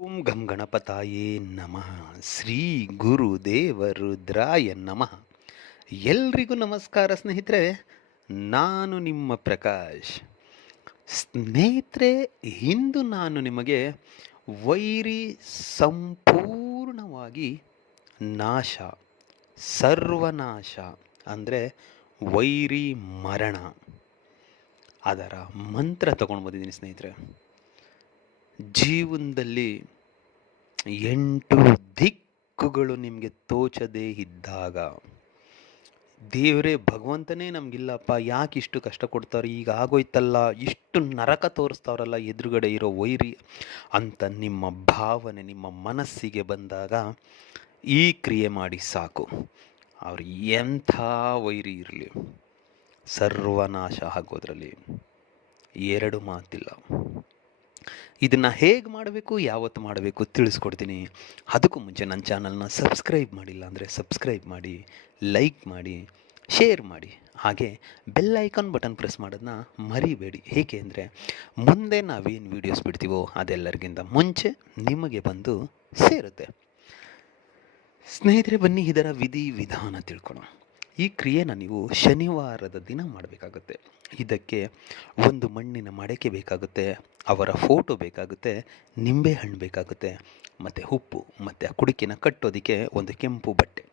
ಓಂ ಗಂ ಗಣಪತಾಯೇ ನಮಃ. ಶ್ರೀ ಗುರುದೇವ ರುದ್ರಾಯ ನಮಃ. ಎಲ್ರಿಗೂ ನಮಸ್ಕಾರ ಸ್ನೇಹಿತರೆ. ನಾನು ನಿಮ್ಮ ಪ್ರಕಾಶ್. ಸ್ನೇಹಿತರೆ, ಇಂದು ನಾನು ನಿಮಗೆ ವೈರಿ ಸಂಪೂರ್ಣವಾಗಿ ನಾಶ, ಸರ್ವನಾಶ ಅಂದರೆ ವೈರಿ ಮರಣ, ಅದರ ಮಂತ್ರ ತಗೊಂಡು ಬಂದಿದ್ದೀನಿ ಸ್ನೇಹಿತರೆ. ಜೀವನದಲ್ಲಿ 8 ದಿಕ್ಕುಗಳು ನಿಮಗೆ ತೋಚದೇ ಇದ್ದಾಗ, ದೇವರೇ ಭಗವಂತನೇ ನಮಗಿಲ್ಲಪ್ಪ, ಯಾಕೆ ಇಷ್ಟು ಕಷ್ಟ ಕೊಡ್ತಾರೆ, ಈಗ ಆಗೋಯ್ತಲ್ಲ, ಇಷ್ಟು ನರಕ ತೋರಿಸ್ತಾವ್ರಲ್ಲ ಎದುರುಗಡೆ ಇರೋ ವೈರಿ ಅಂತ ನಿಮ್ಮ ಭಾವನೆ ನಿಮ್ಮ ಮನಸ್ಸಿಗೆ ಬಂದಾಗ ಈ ಕ್ರಿಯೆ ಮಾಡಿ ಸಾಕು. ಅವ್ರು ಎಂಥ ವೈರಿ ಇರಲಿ, ಸರ್ವನಾಶ ಆಗೋದ್ರಲ್ಲಿ ಎರಡು ಮಾತಿಲ್ಲ. ಇದನ್ನು ಹೇಗೆ ಮಾಡಬೇಕು, ಯಾವತ್ತು ಮಾಡಬೇಕು ತಿಳಿಸ್ಕೊಡ್ತೀನಿ. ಅದಕ್ಕೂ ಮುಂಚೆ ನನ್ನ ಚಾನಲ್ನ ಸಬ್ಸ್ಕ್ರೈಬ್ ಮಾಡಿಲ್ಲ ಅಂದರೆ ಸಬ್ಸ್ಕ್ರೈಬ್ ಮಾಡಿ, ಲೈಕ್ ಮಾಡಿ, ಶೇರ್ ಮಾಡಿ, ಹಾಗೆ ಬೆಲ್ ಐಕಾನ್ ಬಟನ್ ಪ್ರೆಸ್ ಮಾಡೋದನ್ನ ಮರಿಬೇಡಿ. ಏಕೆ ಅಂದರೆ ಮುಂದೆ ನಾವೇನು ವೀಡಿಯೋಸ್ ಬಿಡ್ತೀವೋ ಅದೆಲ್ಲರಿಗಿಂತ ಮುಂಚೆ ನಿಮಗೆ ಬಂದು ಸೇರುತ್ತೆ. ಸ್ನೇಹಿತರೆ, ಬನ್ನಿ ಇದರ ವಿಧಿ ವಿಧಾನ ತಿಳ್ಕೊಳ್ಳೋಣ. ಈ ಕ್ರಿಯೆನ ನೀವು ಶನಿವಾರದ ದಿನ ಮಾಡಬೇಕಾಗುತ್ತೆ. ಇದಕ್ಕೆ ಒಂದು ಮಣ್ಣಿನ ಮಡಕೆ ಬೇಕಾಗುತ್ತೆ, ಅವರ ಫೋಟೋ ಬೇಕಾಗುತ್ತೆ, ನಿಂಬೆಹಣ್ಣು ಬೇಕಾಗುತ್ತೆ, ಮತ್ತು ಉಪ್ಪು, ಮತ್ತು ಆ ಕುಡಿಕೆನ ಕಟ್ಟೋದಕ್ಕೆ ಒಂದು ಕೆಂಪು ಬಟ್ಟೆ.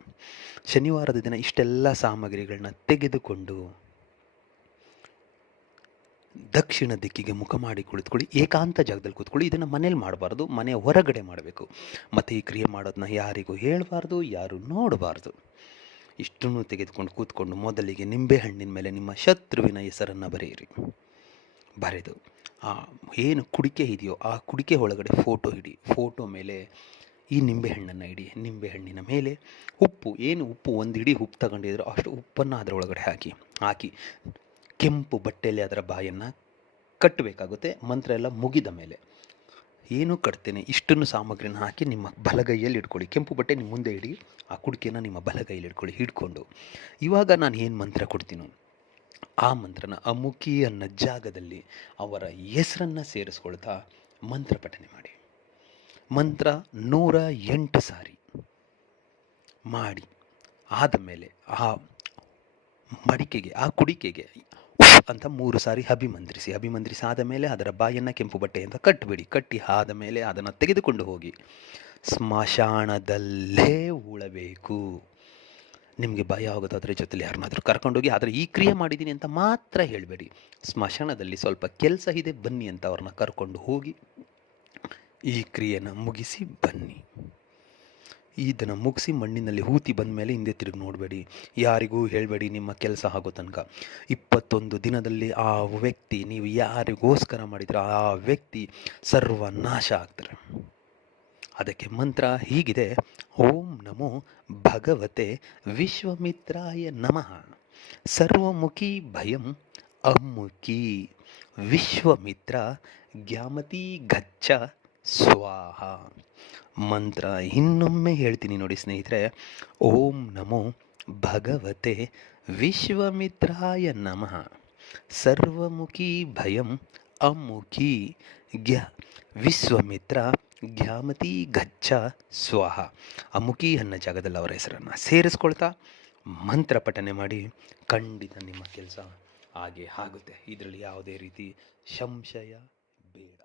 ಶನಿವಾರದ ದಿನ ಇಷ್ಟೆಲ್ಲ ಸಾಮಗ್ರಿಗಳನ್ನ ತೆಗೆದುಕೊಂಡು ದಕ್ಷಿಣ ದಿಕ್ಕಿಗೆ ಮುಖ ಮಾಡಿ ಕುಳಿತುಕೊಳ್ಳಿ. ಏಕಾಂತ ಜಾಗದಲ್ಲಿ ಕೂತ್ಕೊಳ್ಳಿ. ಇದನ್ನು ಮನೇಲಿ ಮಾಡಬಾರ್ದು, ಮನೆಯ ಹೊರಗಡೆ ಮಾಡಬೇಕು. ಮತ್ತು ಈ ಕ್ರಿಯೆ ಮಾಡೋದನ್ನ ಯಾರಿಗೂ ಹೇಳಬಾರ್ದು, ಯಾರು ನೋಡಬಾರ್ದು. ಇಷ್ಟನ್ನು ತೆಗೆದುಕೊಂಡು ಕೂತ್ಕೊಂಡು ಮೊದಲಿಗೆ ನಿಂಬೆಹಣ್ಣಿನ ಮೇಲೆ ನಿಮ್ಮ ಶತ್ರುವಿನ ಹೆಸರನ್ನು ಬರೆಯಿರಿ. ಬರೆದು ಏನು ಕುಡಿಕೆ ಇದೆಯೋ ಆ ಕುಡಿಕೆ ಒಳಗಡೆ ಫೋಟೋ ಇಡಿ. ಫೋಟೋ ಮೇಲೆ ಈ ನಿಂಬೆಹಣ್ಣನ್ನು ಇಡಿ. ನಿಂಬೆಹಣ್ಣಿನ ಮೇಲೆ ಉಪ್ಪು, ಏನು ಉಪ್ಪು, ಒಂದು ಇಡೀ ಉಪ್ಪು ತಗೊಂಡಿದ್ರು ಅಷ್ಟು ಉಪ್ಪನ್ನು ಅದರೊಳಗಡೆ ಹಾಕಿ ಕೆಂಪು ಬಟ್ಟೆಯಲ್ಲಿ ಅದರ ಬಾಯನ್ನು ಕಟ್ಟಬೇಕಾಗುತ್ತೆ. ಮಂತ್ರ ಎಲ್ಲ ಮುಗಿದ ಮೇಲೆ ಏನು ಕಟ್ತೇನೆ ಇಷ್ಟನ್ನು ಸಾಮಗ್ರಿನ ಹಾಕಿ ನಿಮ್ಮ ಬಲಗೈಯಲ್ಲಿ ಇಟ್ಕೊಳ್ಳಿ. ಕೆಂಪು ಬಟ್ಟೆ ನಿಮ್ಮ ಮುಂದೆ ಇಡಿ, ಆ ಕುಡಿಕೆನ ನಿಮ್ಮ ಬಲಗೈಯಲ್ಲಿ ಹಿಡ್ಕೊಂಡು ಇವಾಗ ನಾನು ಏನು ಮಂತ್ರ ಕೊಡ್ತೀನೋ ಆ ಮಂತ್ರನ ಅಮುಖಿ ಅನ್ನೋ ಜಾಗದಲ್ಲಿ ಅವರ ಹೆಸರನ್ನು ಸೇರಿಸ್ಕೊಳ್ತಾ ಮಂತ್ರ ಪಠನೆ ಮಾಡಿ. ಮಂತ್ರ 108 ಸಾರಿ ಮಾಡಿ ಆದಮೇಲೆ ಆ ಮಡಿಕೆಗೆ, ಆ ಕುಡಿಕೆಗೆ ಅಂತ 3 ಸಾರಿ ಅಭಿಮಂತ್ರಿಸಿ ಆದ ಮೇಲೆ ಅದರ ಬಾಯನ್ನು ಕೆಂಪು ಬಟ್ಟೆಯಿಂದ ಕಟ್ಟಿ ಆದ ಮೇಲೆ ಅದನ್ನು ತೆಗೆದುಕೊಂಡು ಹೋಗಿ ಸ್ಮಶಾನದಲ್ಲೇ ಉಳಬೇಕು. ನಿಮಗೆ ಭಯ ಆಗುತ್ತೆ, ಅದರ ಜೊತೆಲಿ ಯಾರನ್ನಾದರೂ ಕರ್ಕೊಂಡೋಗಿ, ಆದರೆ ಈ ಕ್ರಿಯೆ ಮಾಡಿದ್ದೀನಿ ಅಂತ ಮಾತ್ರ ಹೇಳಬೇಡಿ. ಸ್ಮಶಾನದಲ್ಲಿ ಸ್ವಲ್ಪ ಕೆಲಸ ಇದೆ ಬನ್ನಿ ಅಂತ ಅವ್ರನ್ನ ಕರ್ಕೊಂಡು ಹೋಗಿ ಈ ಕ್ರಿಯೆನ ಮುಗಿಸಿ ಬನ್ನಿ. ಇದನ್ನು ಮುಗಿಸಿ ಮಣ್ಣಿನಲ್ಲಿ ಹೂತಿ ಬಂದ ಮೇಲೆ ಹಿಂದೆ ತಿರುಗಿ ನೋಡಬೇಡಿ, ಯಾರಿಗೂ ಹೇಳಬೇಡಿ. ನಿಮ್ಮ ಕೆಲಸ ಆಗೋ ತನಕ 21 ದಿನದಲ್ಲಿ ಆ ವ್ಯಕ್ತಿ, ನೀವು ಯಾರಿಗೋಸ್ಕರ ಮಾಡಿದ್ರೆ ಆ ವ್ಯಕ್ತಿ ಸರ್ವನಾಶ ಆಗ್ತಾರೆ. ಅದಕ್ಕೆ ಮಂತ್ರ ಹೀಗಿದೆ: ಓಂ ನಮೋ ಭಗವತೆ ವಿಶ್ವಮಿತ್ರಾಯ ನಮಃ. ಸರ್ವಮುಖಿ ಭಯಂ ಅಮುಖಿ ವಿಶ್ವಮಿತ್ರ ಗ್ಯಾಮತಿ ಗಚ್ಚ ಸ್ವಾಹ. ಮಂತ್ರ ಇನ್ನೊಮ್ಮೆ ಹೇಳ್ತೀನಿ ನೋಡಿ ಸ್ನೇಹಿತರೆ. ಓಂ ನಮೋ ಭಗವತೆ ವಿಶ್ವಮಿತ್ರಾಯ ನಮಃ. ಸರ್ವಮುಖಿ ಭಯಂ ಅಮುಖಿ ವಿಶ್ವಮಿತ್ರ ಗ್ಯಾಮತಿ ಗಚ್ಚ ಸ್ವಾಹ. ಅಮುಖಿ ಅನ್ನೋ ಜಾಗದಲ್ಲಿ ಅವರ ಹೆಸರನ್ನು ಸೇರಿಸ್ಕೊಳ್ತಾ ಮಂತ್ರ ಪಠನೆ ಮಾಡಿ. ಖಂಡಿತ ನಿಮ್ಮ ಕೆಲಸ ಹಾಗೆ ಆಗುತ್ತೆ. ಇದರಲ್ಲಿ ಯಾವುದೇ ರೀತಿ ಸಂಶಯ ಬೇಡ.